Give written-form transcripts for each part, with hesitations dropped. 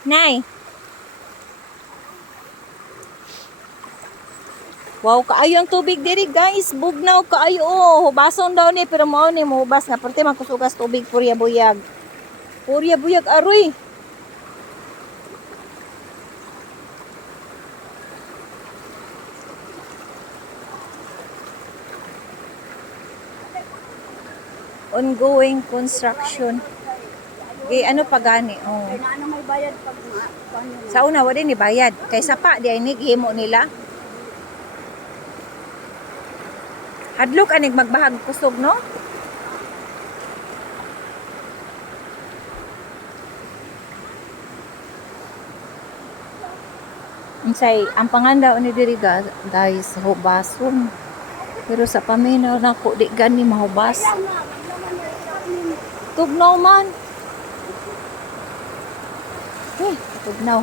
Nay. Wow, kaayo ang tubig diri guys. Bugnaw kaayo. Oh, hubason daw ni pero mao ni mohubas nga perti man kusugas tubig purya buyag. Purya buyag aroy. Ongoing construction. Ano pa gani? Oh. Kaya na may bayad pag Sa una wa din ni bayad. Kay sapa di ay ni gihimo nila. Hadlok anig magbahag kusog no? Unsay ang panganda ni diri guys hubason. Pero sa paminaw nako di gani mahubas. Tugnaw man. Tugnaw.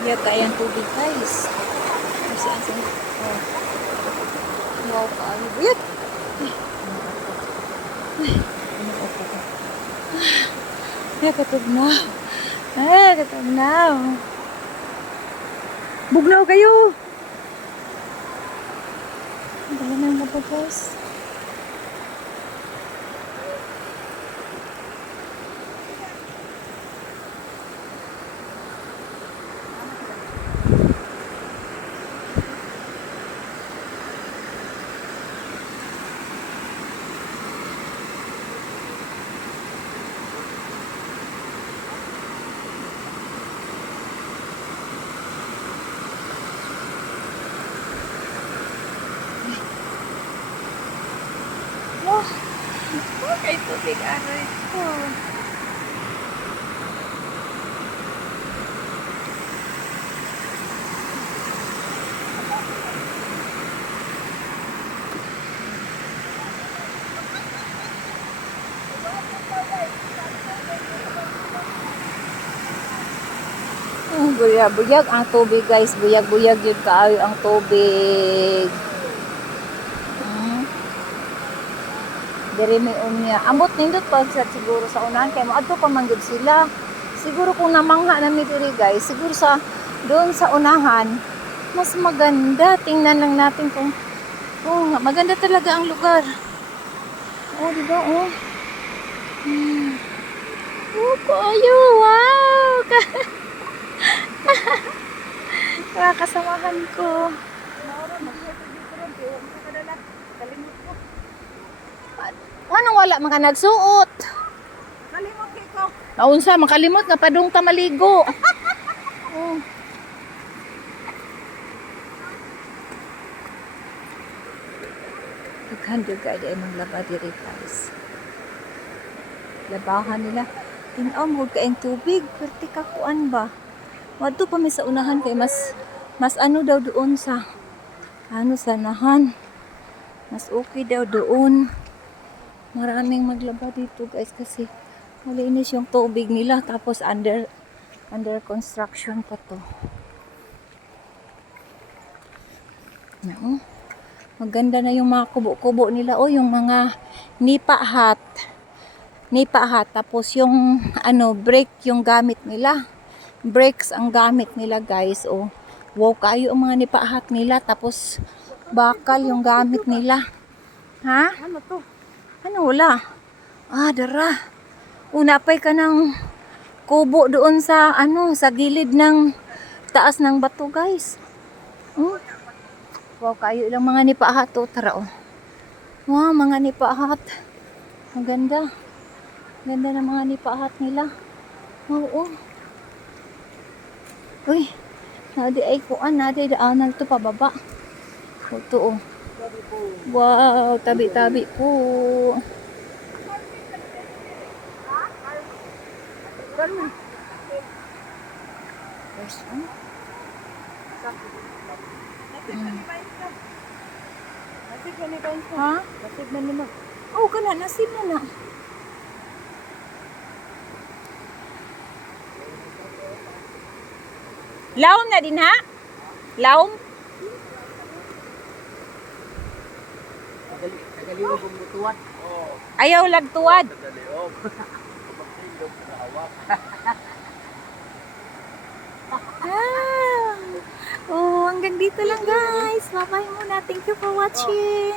Ya kayang tubig guys. Kasi ang oh. Wow, kaayo. Buyag! Katugnaw. Katugnaw. Bugnaw kayo. Ang dala na mo po guys. Kay tubig aroy. Buyag-buyag ang tubig guys. Buyag-buyag yun kaayo ang tubig. Diri may unya. Ambot nindot pa siguro sa unahan kay moadto pa man gud sila. Siguro kung namangha nami diri guys, siguro sa doon sa unahan mas maganda. Tingnan lang natin kung maganda talaga ang lugar. Oh, di ba? Oh. Kayo. Wow. Kasamahan ko. Anong wala mga nagsuot? kalimot ko. Naunsa makalimot nga padung ta maligo. Oh. Dughan ay manglaba diri guys. Labahan nila. Tinaw mo kaayong tubig, perti ka kuan ba? Wadto pa mi sa unahan kay mas ano daw doon sa sa nahan. Mas okay daw doon. Maraming maglaba dito guys kasi malinis yung tubig nila tapos under construction pa to. Maganda na yung mga kubo-kubo nila yung mga nipa hut tapos yung brake yung gamit nila. Brakes ang gamit nila guys. Wow kayo ang mga nipa hut nila tapos bakal yung gamit nila. Ha? Ano to? Ano wala? Dara. Unapay ka ng kubo doon sa sa gilid ng taas ng bato, guys. Wow, kayo ilang mga nipahat to, tara Wow, mga nipahat. Ang ganda. Ganda ng mga nipahat nila. Wow, Uy, nadi ay kuan, nadi daanan to pababa. Ito Wow, tabi-tabi po. First one. Ha? Nasib na naman. Kana nasib na. Laom na din ha? Laom? Nagaliw kong mutuan. Oo. Ayaw lagtuwad. Nagaliw. Pagpagsilog sa hawak. Ah. Oh, hanggang dito lang guys. Bye-bye muna. Thank you for watching.